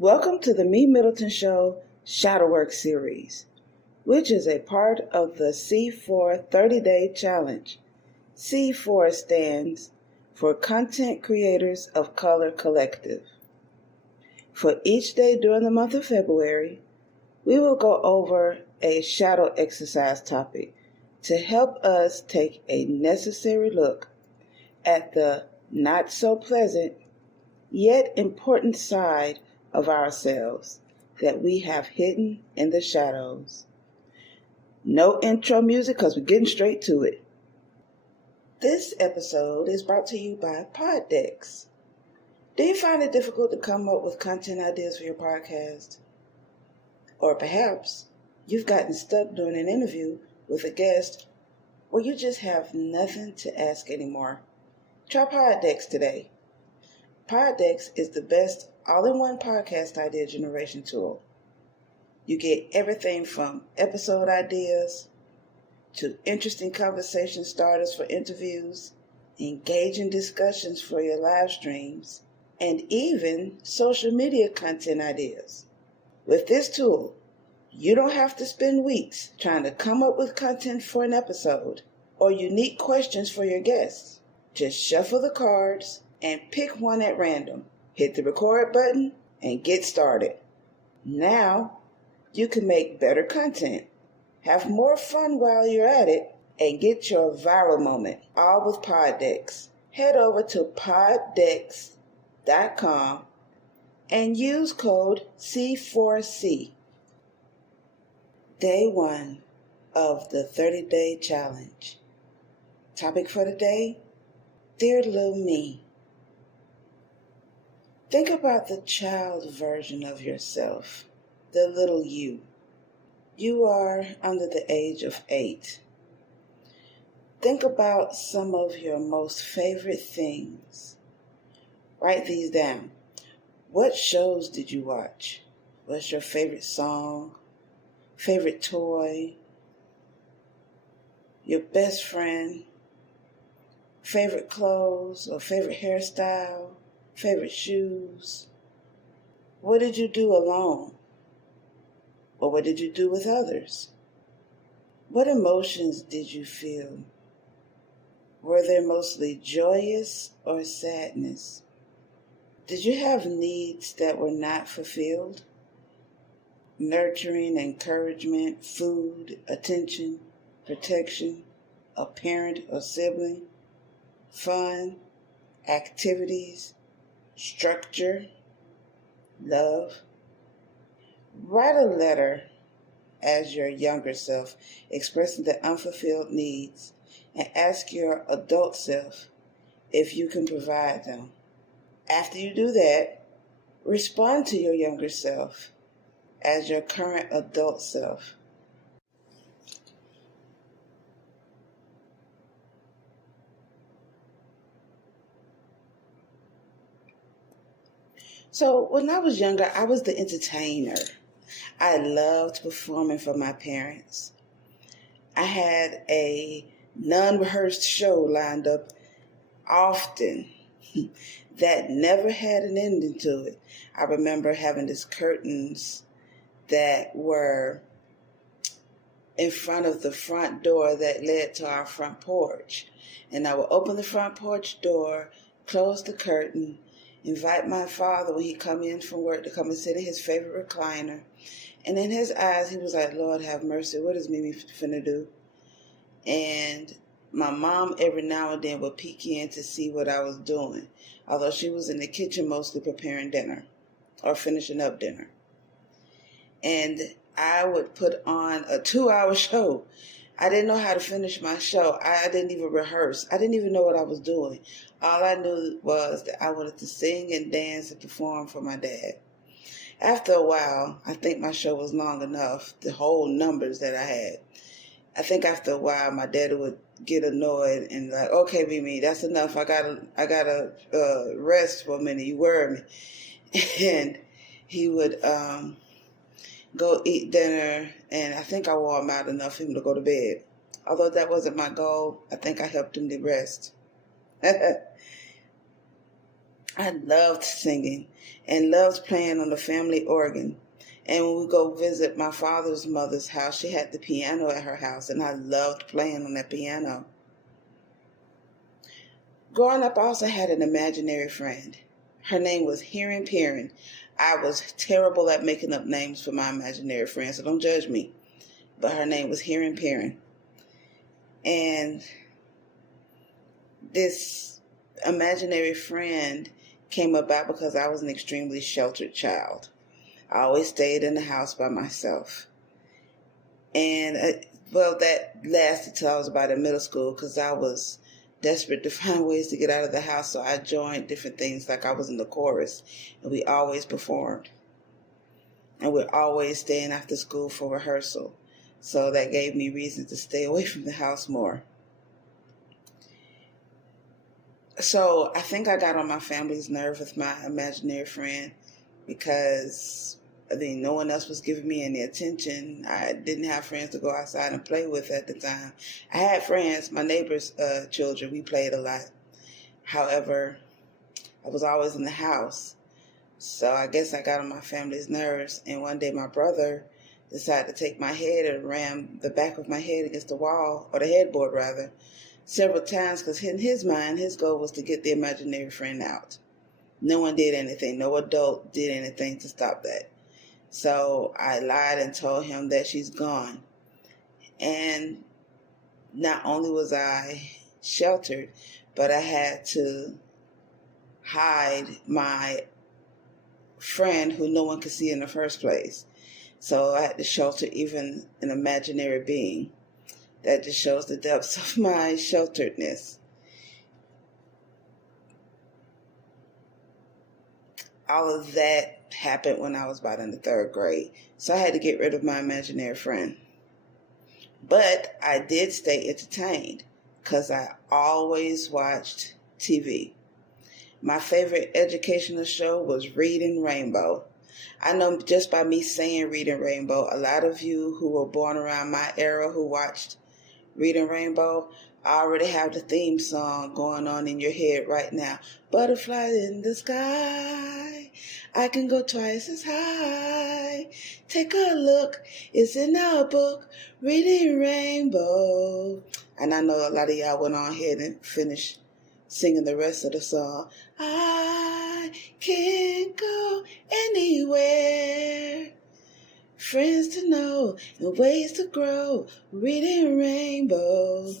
Welcome to the MeMyddleton Show Shadowwork series, which is a part of the C4 30-Day Challenge. C4 stands for Content Creators of Color Collective. For each day during the month of February, we will go over a shadow exercise topic to help us take a necessary look at the not so pleasant yet important side of ourselves that we have hidden in the shadows. No intro music because we're getting straight to it. This episode is brought to you by Poddecks. Do you find it difficult to come up with content ideas for your podcast? Or perhaps you've gotten stuck doing an interview with a guest or you just have nothing to ask anymore? Try Poddecks today. Poddecks is the best all-in-one podcast idea generation tool. You get everything from episode ideas to interesting conversation starters for interviews, engaging discussions for your live streams, and even social media content ideas. With this tool, you don't have to spend weeks trying to come up with content for an episode or unique questions for your guests. Just shuffle the cards and pick one at random. Hit the record button and get started. Now, you can make better content, have more fun while you're at it, and get your viral moment, all with Poddecks. Head over to poddecks.com and use code C4C. Day 1 of the 30-Day Challenge. Topic for today: Dear Lil Me. Think about the child version of yourself, the little you. You are under the age of 8. Think about some of your most favorite things. Write these down. What shows did you watch? What's your favorite song? Favorite toy? Your best friend? Favorite clothes or favorite hairstyle? Favorite shoes? What did you do alone? Or what did you do with others? What emotions did you feel? Were they mostly joyous or sadness? Did you have needs that were not fulfilled? Nurturing, encouragement, food, attention, protection, a parent or sibling, fun, activities, structure, love. Write a letter as your younger self expressing the unfulfilled needs and ask your adult self if you can provide them. After you do that, respond to your younger self as your current adult self. So when I was younger, I was the entertainer. I loved performing for my parents. I had a non-rehearsed show lined up often that never had an ending to it. I remember having these curtains that were in front of the front door that led to our front porch. And I would open the front porch door, close the curtain, invite my father when he come in from work to come and sit in his favorite recliner. And in his eyes, he was like, Lord have mercy, what is mee-mee finna do? And my mom every now and then would peek in to see what I was doing, although she was in the kitchen mostly preparing dinner or finishing up dinner. And I would put on a 2-hour show. I didn't know how to finish my show. I didn't even rehearse. I didn't even know what I was doing. All I knew was that I wanted to sing and dance and perform for my dad. After a while, I think my show was long enough, the whole numbers that I had. I think after a while, my daddy would get annoyed and like, okay, mee-mee, that's enough. I gotta rest for a minute. You worry me. And he would go eat dinner, and I think I wore him out enough for him to go to bed. Although that wasn't my goal, I think I helped him to rest. I loved singing and loved playing on the family organ. And when we go visit my father's mother's house, she had the piano at her house, and I loved playing on that piano. Growing up, I also had an imaginary friend. Her name was Hearing Peering. I was terrible at making up names for my imaginary friends, so don't judge me. But her name was Hearing Peering. And this imaginary friend came about because I was an extremely sheltered child. I always stayed in the house by myself. And, that lasted till I was about in middle school because I was desperate to find ways to get out of the house, so I joined different things. Like I was in the chorus, and we always performed. And we're always staying after school for rehearsal. So that gave me reason to stay away from the house more. So I think I got on my family's nerve with my imaginary friend because no one else was giving me any attention. I didn't have friends to go outside and play with at the time. I had friends, my neighbors' children, we played a lot. However, I was always in the house. So I guess I got on my family's nerves. And one day my brother decided to take my head and ram the back of my head against the wall, or the headboard rather, several times because in his mind, his goal was to get the imaginary friend out. No one did anything. No adult did anything to stop that. So I lied and told him that she's gone. And not only was I sheltered, but I had to hide my friend who no one could see in the first place. So I had to shelter even an imaginary being. That just shows the depths of my shelteredness. All of that happened when I was about in the 3rd grade. So I had to get rid of my imaginary friend. But I did stay entertained because I always watched TV. My favorite educational show was Reading Rainbow. I know just by me saying Reading Rainbow, a lot of you who were born around my era who watched Reading Rainbow, I already have the theme song going on in your head right now. Butterflies in the sky, I can go twice as high. Take a look, it's in our book, Reading Rainbow. And I know a lot of y'all went on ahead and finished singing the rest of the song. I can go anywhere. Friends to know and ways to grow. Reading Rainbow.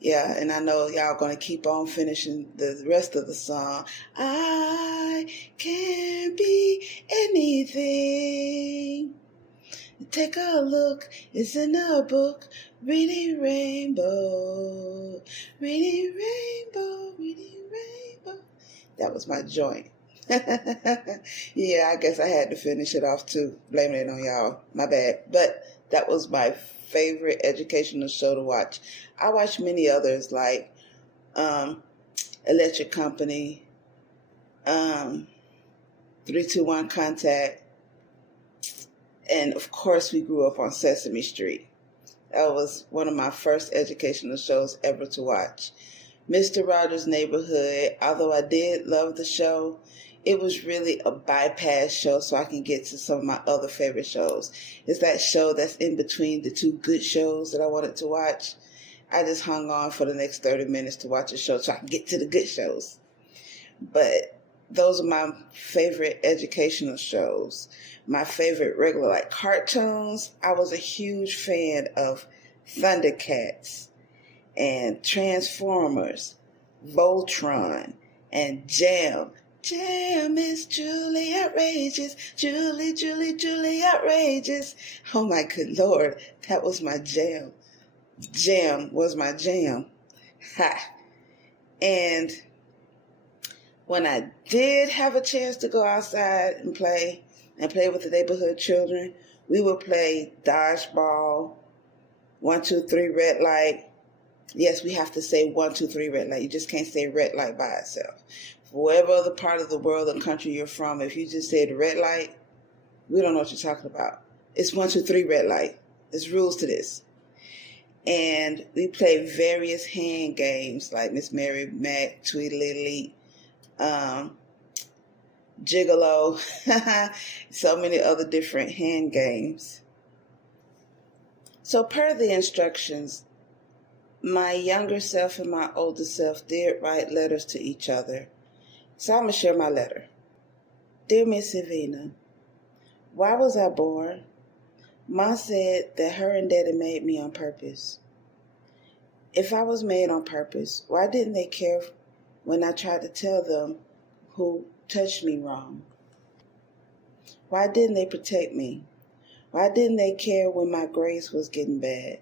Yeah, and I know y'all going to keep on finishing the rest of the song. I can be anything. Take a look, it's in a book. Reading Rainbow. Reading Rainbow. Reading Rainbow. That was my joint. Yeah, I guess I had to finish it off too. Blaming it on y'all. My bad. But that was my favorite educational show to watch. I watched many others like Electric Company, 321 Contact, and of course we grew up on Sesame Street. That was one of my first educational shows ever to watch. Mr. Rogers' Neighborhood, although I did love the show, it was really a bypass show so I can get to some of my other favorite shows. It's that show that's in between the two good shows that I wanted to watch. I just hung on for the next 30 minutes to watch a show so I can get to the good shows. But those are my favorite educational shows. My favorite regular like cartoons, I was a huge fan of Thundercats and Transformers, Voltron, and Jam. Jam is Julie outrageous. Julie outrageous. Oh my good Lord, that was my jam. Jam was my jam. Ha. And when I did have a chance to go outside and play with the neighborhood children, we would play dodgeball, 1, 2, 3 red light. Yes, we have to say 1, 2, 3 red light. You just can't say red light by itself. Whatever other part of the world or country you're from, if you just said red light, we don't know what you're talking about. It's 1, 2, 3 red light. There's rules to this. And we play various hand games like Miss Mary Mac, Tweedledee, gigolo, so many other different hand games. So per the instructions, my younger self and my older self did write letters to each other. So I'm going to share my letter. Dear Miss Evina, why was I born? Ma said that her and Daddy made me on purpose. If I was made on purpose, why didn't they care when I tried to tell them who touched me wrong? Why didn't they protect me? Why didn't they care when my grades was getting bad?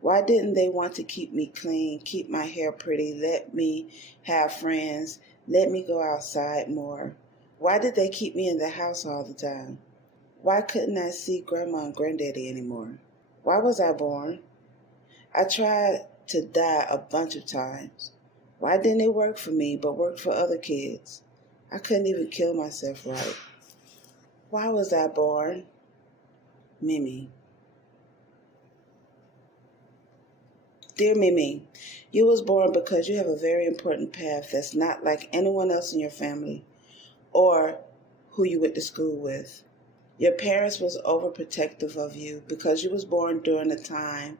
Why didn't they want to keep me clean, keep my hair pretty, let me have friends, let me go outside more? Why did they keep me in the house all the time? Why couldn't I see Grandma and Granddaddy anymore? Why was I born? I tried to die a bunch of times. Why didn't it work for me but worked for other kids? I couldn't even kill myself right. Why was I born? Mimi. Dear Mimi, you was born because you have a very important path that's not like anyone else in your family or who you went to school with. Your parents was overprotective of you because you was born during a time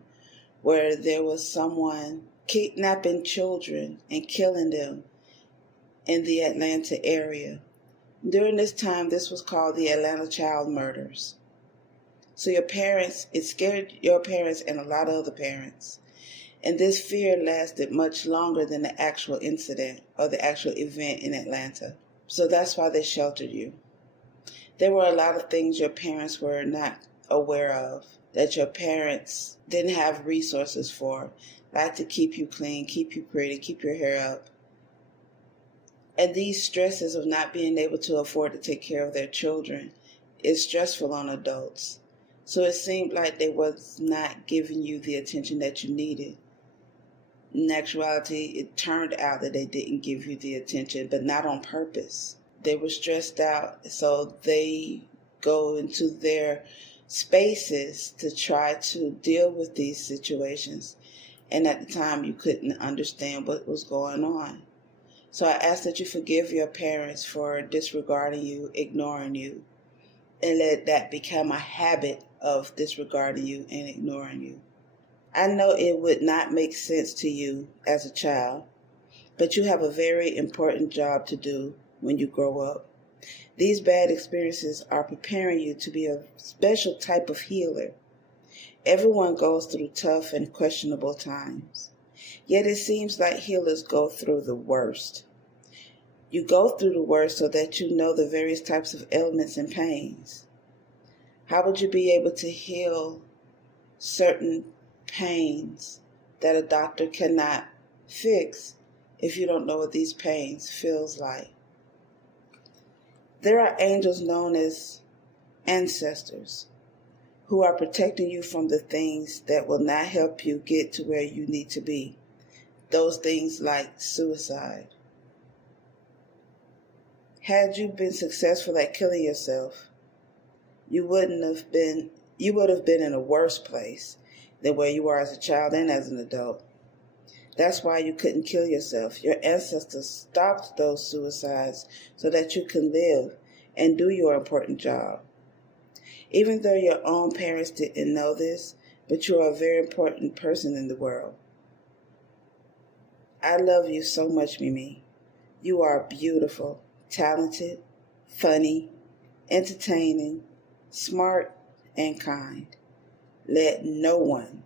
where there was someone kidnapping children and killing them in the Atlanta area. During this time, this was called the Atlanta Child Murders. So your parents, it scared your parents and a lot of other parents. And this fear lasted much longer than the actual incident or the actual event in Atlanta. So that's why they sheltered you. There were a lot of things your parents were not aware of, that your parents didn't have resources for, like to keep you clean, keep you pretty, keep your hair up. And these stresses of not being able to afford to take care of their children is stressful on adults. So it seemed like they was not giving you the attention that you needed. In actuality, it turned out that they didn't give you the attention, but not on purpose. They were stressed out, so they go into their spaces to try to deal with these situations. And at the time, you couldn't understand what was going on. So I ask that you forgive your parents for disregarding you, ignoring you, and let that become a habit of disregarding you and ignoring you. I know it would not make sense to you as a child, but you have a very important job to do when you grow up. These bad experiences are preparing you to be a special type of healer. Everyone goes through tough and questionable times. Yet it seems like healers go through the worst. You go through the worst so that you know the various types of ailments and pains. How would you be able to heal certain pains that a doctor cannot fix if you don't know what these pains feels like? There are angels known as ancestors who are protecting you from the things that will not help you get to where you need to be. Those things like suicide. Had you been successful at killing yourself, you would have been in a worse place than where you are as a child and as an adult. That's why you couldn't kill yourself. Your ancestors stopped those suicides so that you can live and do your important job. Even though your own parents didn't know this, but you are a very important person in the world. I love you so much, Mimi. You are beautiful, talented, funny, entertaining, smart, and kind. Let no one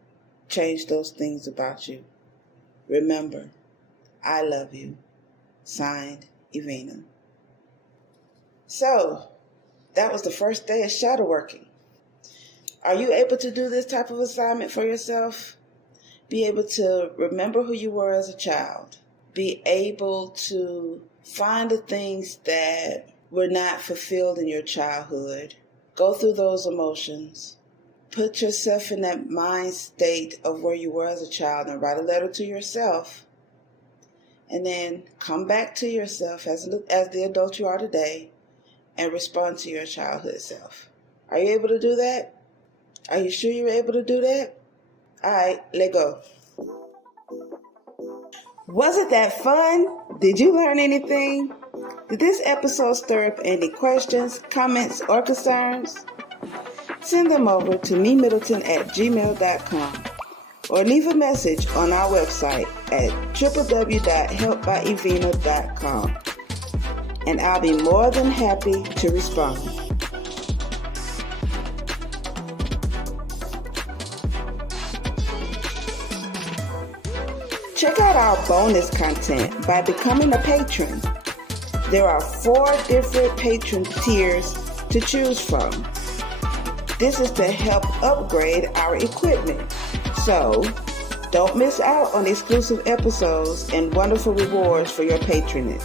change those things about you. Remember, I love you. Signed, Evina. So, that was the first day of shadow working. Are you able to do this type of assignment for yourself? Be able to remember who you were as a child. Be able to find the things that were not fulfilled in your childhood. Go through those emotions. Put yourself in that mind state of where you were as a child and write a letter to yourself. And then come back to yourself as the adult you are today and respond to your childhood self. Are you able to do that? Are you sure you're able to do that? All right, let go. Wasn't that fun? Did you learn anything? Did this episode stir up any questions, comments, or concerns? Send them over to MeMyddleton@gmail.com or leave a message on our website at www.helpbyevina.com, and I'll be more than happy to respond. Check out our bonus content by becoming a patron. There are 4 different patron tiers to choose from. This is to help upgrade our equipment. So, don't miss out on exclusive episodes and wonderful rewards for your patronage.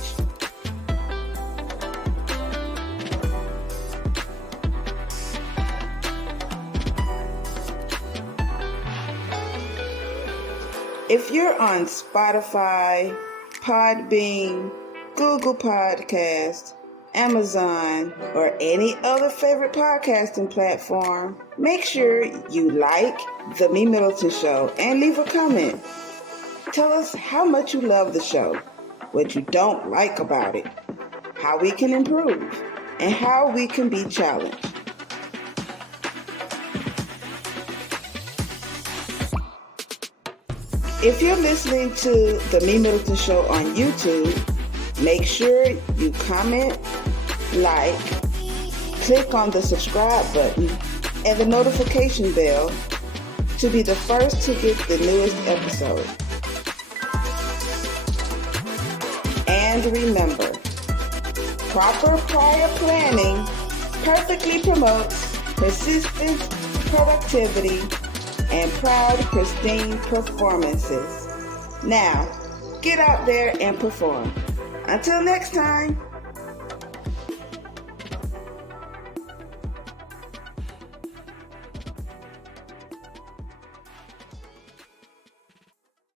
If you're on Spotify, Podbean, Google Podcasts, Amazon, or any other favorite podcasting platform, make sure you like The MeMyddleton Show and leave a comment. Tell us how much you love the show, what you don't like about it, how we can improve, and how we can be challenged. If you're listening to The MeMyddleton Show on YouTube, make sure you comment, like, click on the subscribe button and the notification bell to be the first to get the newest episode. And remember, proper prior planning perfectly promotes persistent productivity and proud, pristine performances. Now, get out there and perform. Until next time.